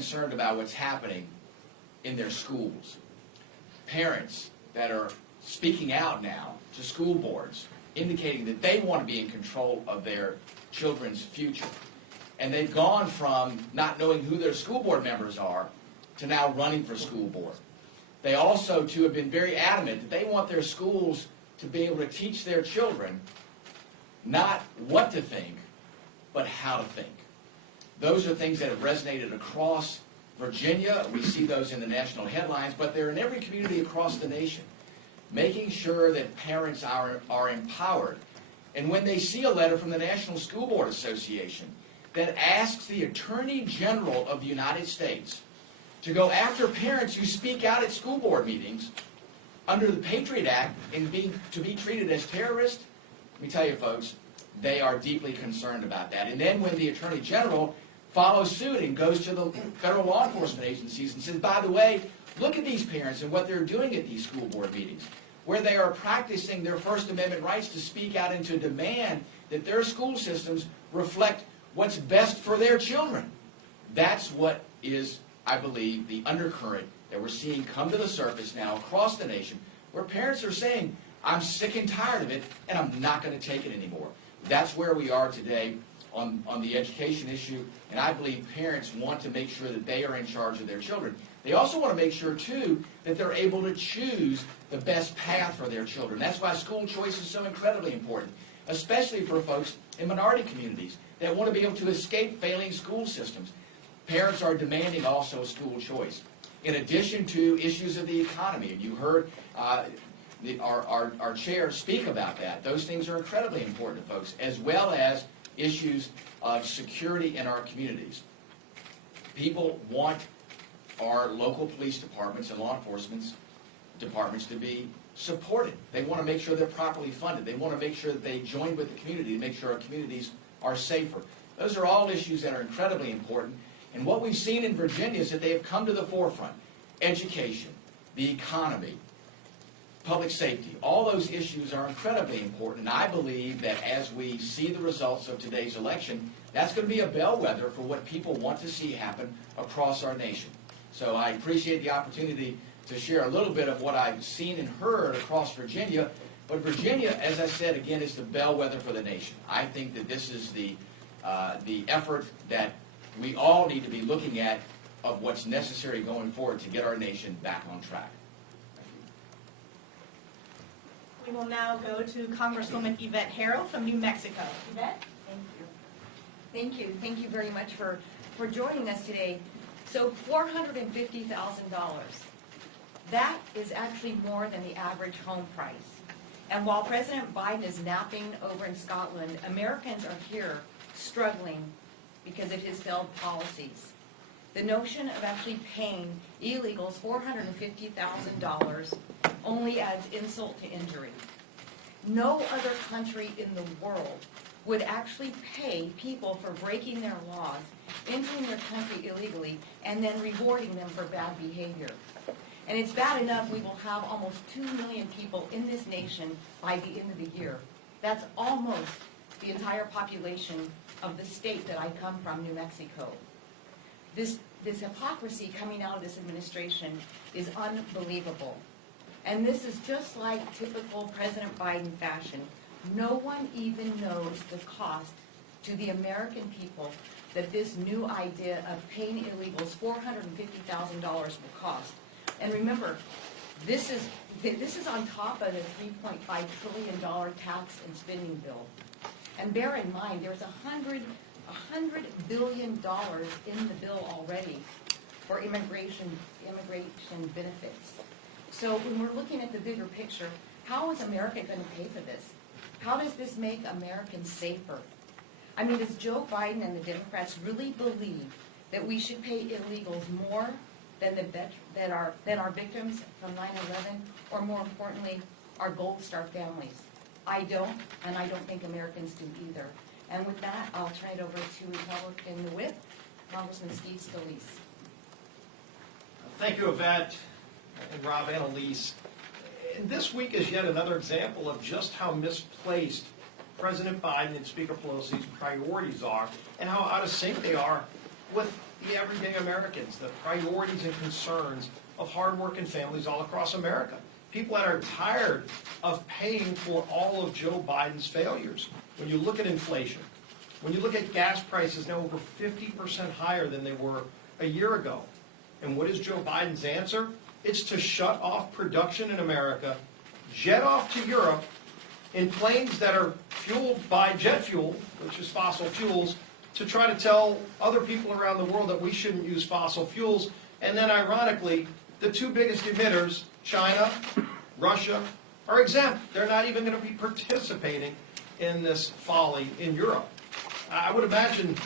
concerned about what's happening in their schools. Parents that are speaking out now to school boards, indicating that they want to be in control of their children's future. And they've gone from not knowing who their school board members are to now running for school board. They also, too, have been very adamant that they want their schools to be able to teach their children not what to think, but how to think. Those are things that have resonated across Virginia. We see those in the national headlines, but they're in every community across the nation. Making sure that parents are empowered. And when they see a letter from the National School Board Association that asks the Attorney General of the United States to go after parents who speak out at school board meetings under the Patriot Act and to be treated as terrorists, let me tell you, folks, they are deeply concerned about that. And then when the Attorney General follows suit and goes to the federal law enforcement agencies and says, by the way, look at these parents and what they're doing at these school board meetings, where they are practicing their First Amendment rights to speak out and to demand that their school systems reflect what's best for their children. That's what is, I believe, the undercurrent that we're seeing come to the surface now across the nation, where parents are saying, I'm sick and tired of it, and I'm not going to take it anymore. That's where we are today on the education issue, and I believe parents want to make sure that they are in charge of their children. They also want to make sure, too, that they're able to choose the best path for their children. That's why school choice is so incredibly important, especially for folks in minority communities that want to be able to escape failing school systems. Parents are demanding also school choice. In addition to issues of the economy, and you heard our chair speak about that. Those things are incredibly important to folks, as well as issues of security in our communities. People want our local police departments and law enforcement departments to be supported. They want to make sure they're properly funded. They want to make sure that they join with the community to make sure our communities are safer. Those are all issues that are incredibly important. And what we've seen in Virginia is that they have come to the forefront. Education, the economy, public safety, all those issues are incredibly important. And I believe that as we see the results of today's election, that's going to be a bellwether for what people want to see happen across our nation. So I appreciate the opportunity to share a little bit of what I've seen and heard across Virginia. But Virginia, as I said, again, is the bellwether for the nation. I think that this is the effort that we all need to be looking at of what's necessary going forward to get our nation back on track. We will now go to Congresswoman Yvette Herrell from New Mexico. Yvette? Thank you very much for joining us today. So $450,000, that is actually more than the average home price. And while President Biden is napping over in Scotland, Americans are here struggling because of his failed policies. The notion of actually paying illegals $450,000 only adds insult to injury. No other country in the world would actually pay people for breaking their laws, entering their country illegally, and then rewarding them for bad behavior. And it's bad enough we will have almost 2 million people in this nation by the end of the year. That's almost the entire population of the state that I come from, New Mexico. This hypocrisy coming out of this administration is unbelievable. And this is just like typical President Biden fashion. No one even knows the cost to the American people that this new idea of paying illegals $450,000 will cost. And remember, this is on top of the $3.5 trillion tax and spending bill. And bear in mind, there's $100 billion in the bill already for immigration benefits. So when we're looking at the bigger picture, how is America going to pay for this? How does this make Americans safer? I mean, does Joe Biden and the Democrats really believe that we should pay illegals more than our victims from 9/11, or more importantly, our Gold Star families? I don't, and I don't think Americans do either. And with that, I'll turn it over to Republican Whip, Congressman Steve Scalise. Thank you, Yvette and Rob and Elise. And this week is yet another example of just how misplaced President Biden and Speaker Pelosi's priorities are and how out of sync they are with the everyday Americans, the priorities and concerns of hardworking families all across America. People that are tired of paying for all of Joe Biden's failures. When you look at inflation, when you look at gas prices now over 50% higher than they were a year ago. And what is Joe Biden's answer? It's to shut off production in America, jet off to Europe in planes that are fueled by jet fuel, which is fossil fuels, to try to tell other people around the world that we shouldn't use fossil fuels. And then ironically, the two biggest emitters, China, Russia, are exempt. They're not even going to be participating in this folly in Europe. I would imagine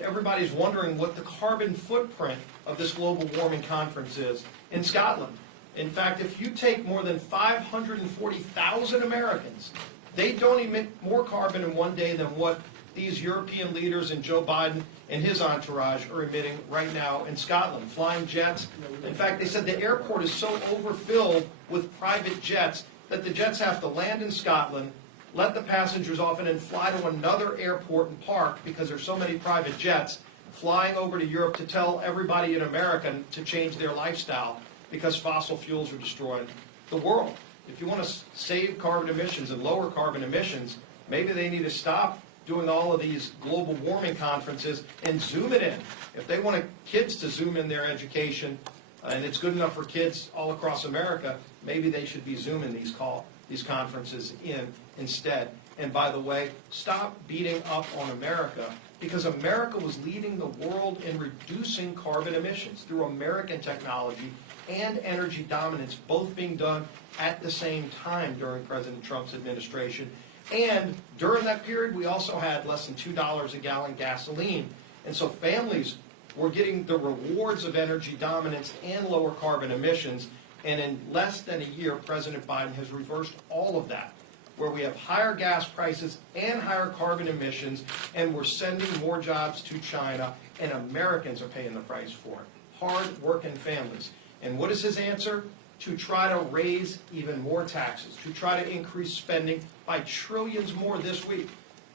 everybody's wondering what the carbon footprint of this global warming conference is in Scotland. In fact, if you take more than 540,000 Americans, they don't emit more carbon in one day than what these European leaders and Joe Biden and his entourage are emitting right now in Scotland, flying jets. In fact, they said the airport is so overfilled with private jets that the jets have to land in Scotland, let the passengers off, and then fly to another airport and park because there's so many private jets flying over to Europe to tell everybody in America to change their lifestyle because fossil fuels are destroying the world. If you want to save carbon emissions and lower carbon emissions, maybe they need to stop doing all of these global warming conferences and zoom it in. If they want kids to zoom in their education, and it's good enough for kids all across America, maybe they should be zooming these conferences in instead. And by the way, stop beating up on America, because America was leading the world in reducing carbon emissions through American technology and energy dominance, both being done at the same time during President Trump's administration. And during that period, we also had less than $2 a gallon gasoline. And so families were getting the rewards of energy dominance and lower carbon emissions. And in less than a year, President Biden has reversed all of that, where we have higher gas prices and higher carbon emissions, and we're sending more jobs to China, and Americans are paying the price for it. Hard-working families. And what is his answer? To try to raise even more taxes, to try to increase spending by trillions more this week.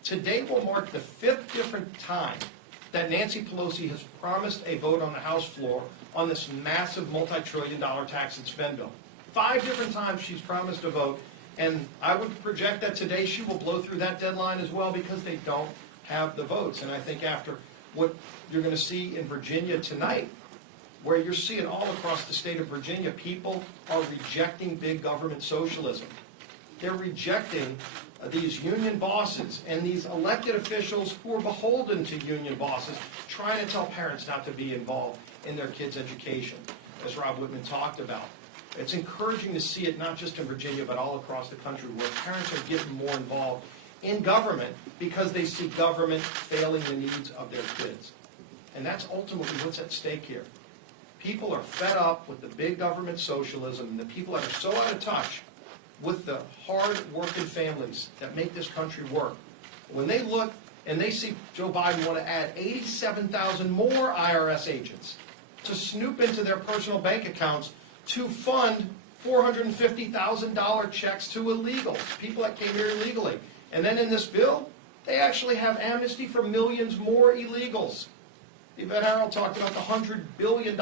Today will mark the 5th different time that Nancy Pelosi has promised a vote on the House floor on this massive multi-trillion-dollar tax and spend bill. 5 different times she's promised a vote, and I would project that today she will blow through that deadline as well because they don't have the votes. And I think after what you're going to see in Virginia tonight, where you're seeing all across the state of Virginia, people are rejecting big government socialism. They're rejecting these union bosses and these elected officials who are beholden to union bosses, trying to tell parents not to be involved in their kids' education, as Rob Whitman talked about. It's encouraging to see it not just in Virginia, but all across the country, where parents are getting more involved in government because they see government failing the needs of their kids. And that's ultimately what's at stake here. People are fed up with the big government socialism and the people that are so out of touch with the hard-working families that make this country work. When they look and they see Joe Biden want to add 87,000 more IRS agents to snoop into their personal bank accounts to fund $450,000 checks to illegals, people that came here illegally. And then in this bill, they actually have amnesty for millions more illegals. Yvette Herrell talked about the $100 billion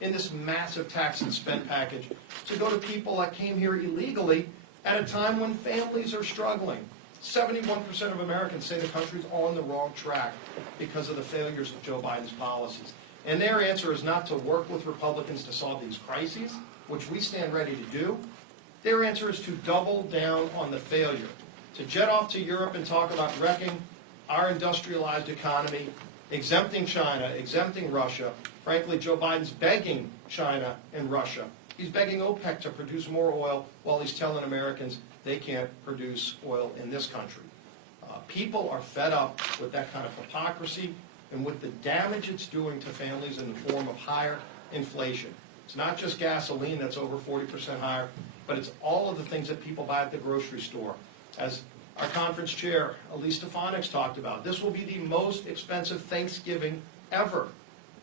in this massive tax and spend package to go to people that came here illegally at a time when families are struggling. 71% of Americans say the country's on the wrong track because of the failures of Joe Biden's policies. And their answer is not to work with Republicans to solve these crises, which we stand ready to do. Their answer is to double down on the failure, to jet off to Europe and talk about wrecking our industrialized economy, exempting China, exempting Russia. Frankly, Joe Biden's begging China and Russia. He's begging OPEC to produce more oil while he's telling Americans they can't produce oil in this country. People are fed up with that kind of hypocrisy and with the damage it's doing to families in the form of higher inflation. It's not just gasoline that's over 40% higher, but it's all of the things that people buy at the grocery store. As our conference chair, Elise Stefanik's talked about, this will be the most expensive Thanksgiving ever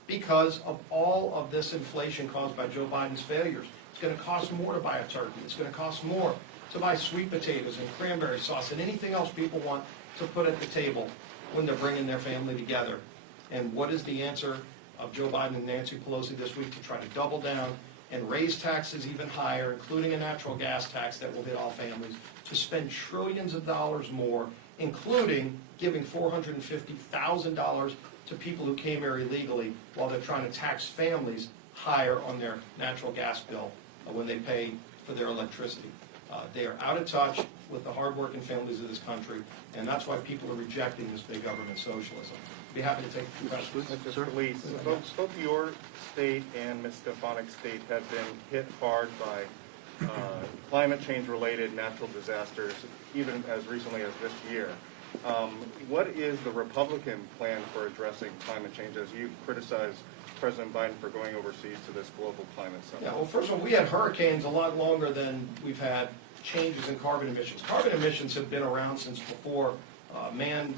because of all of this inflation caused by Joe Biden's failures. It's going to cost more to buy a turkey. It's going to cost more to buy sweet potatoes and cranberry sauce and anything else people want to put at the table when they're bringing their family together. And what is the answer of Joe Biden and Nancy Pelosi this week? To try to double down and raise taxes even higher, including a natural gas tax that will hit all families, to spend trillions of dollars more, including giving $450,000 to people who came here illegally, while they're trying to tax families higher on their natural gas bill when they pay for their electricity. They are out of touch with the hardworking families of this country, and that's why people are rejecting this big government socialism. Be happy to take a few questions. Mr. Police, both your state and Ms. Stefanik's state have been hit hard by climate change-related natural disasters, even as recently as this year. What is the Republican plan for addressing climate change, as you criticize President Biden for going overseas to this global climate summit? Yeah, well, first of all, we had hurricanes a lot longer than we've had changes in carbon emissions. Carbon emissions have been around since before man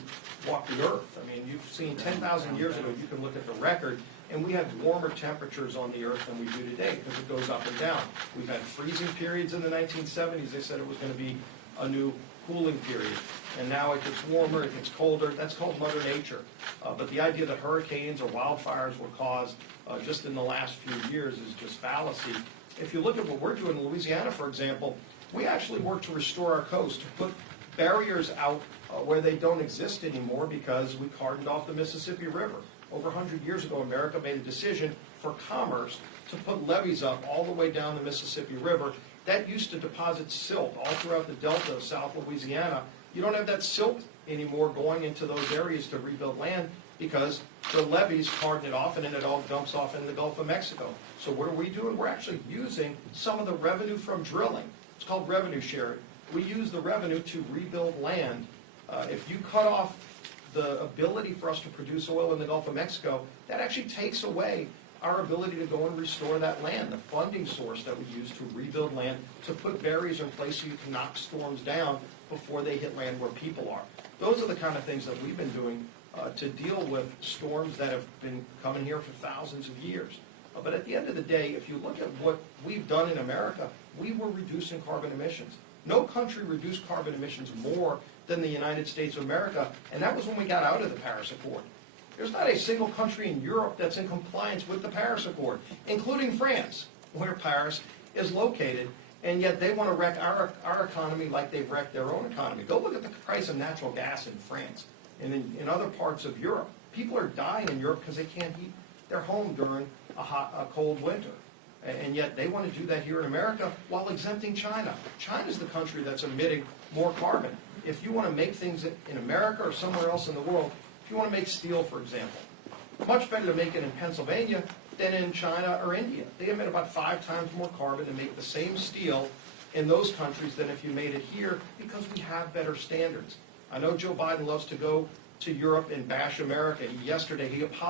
walked the earth. I mean, you've seen 10,000 years ago, you can look at the record, and we had warmer temperatures on the earth than we do today because it goes up and down. We've had freezing periods in the 1970s. They said it was going to be a new cooling period. And now it gets warmer, it gets colder. That's called Mother Nature. But the idea that hurricanes or wildfires were caused just in the last few years is just fallacy. If you look at what we're doing in Louisiana, for example, we actually work to restore our coast, to put barriers out where they don't exist anymore because we cordoned off the Mississippi River. Over 100 years ago, America made a decision for commerce to put levees up all the way down the Mississippi River. That used to deposit silt all throughout the delta of South Louisiana. You don't have that silt anymore going into those areas to rebuild land because the levees cordon it off and then it all dumps off in the Gulf of Mexico. So what are we doing? We're actually using some of the revenue from drilling. It's called revenue sharing. We use the revenue to rebuild land. If you cut off the ability for us to produce oil in the Gulf of Mexico, that actually takes away our ability to go and restore that land, the funding source that we use to rebuild land, to put barriers in place so you can knock storms down before they hit land where people are. Those are the kind of things that we've been doing to deal with storms that have been coming here for thousands of years. But at the end of the day, if you look at what we've done in America, we were reducing carbon emissions. No country reduced carbon emissions more than the United States of America, and that was when we got out of the Paris Accord. There's not a single country in Europe that's in compliance with the Paris Accord, including France, where Paris is located, and yet they want to wreck our economy like they've wrecked their own economy. Go look at the price of natural gas in France and in other parts of Europe. People are dying in Europe because they can't heat their home during a cold winter. And yet they want to do that here in America while exempting China. China's the country that's emitting more carbon. If you want to make things in America or somewhere else in the world, if you want to make steel, for example, much better to make it in Pennsylvania than in China or India. They emit about 5 times more carbon to make the same steel in those countries than if you made it here because we have better standards. I know Joe Biden loves to go to Europe and bash America. Yesterday he apologized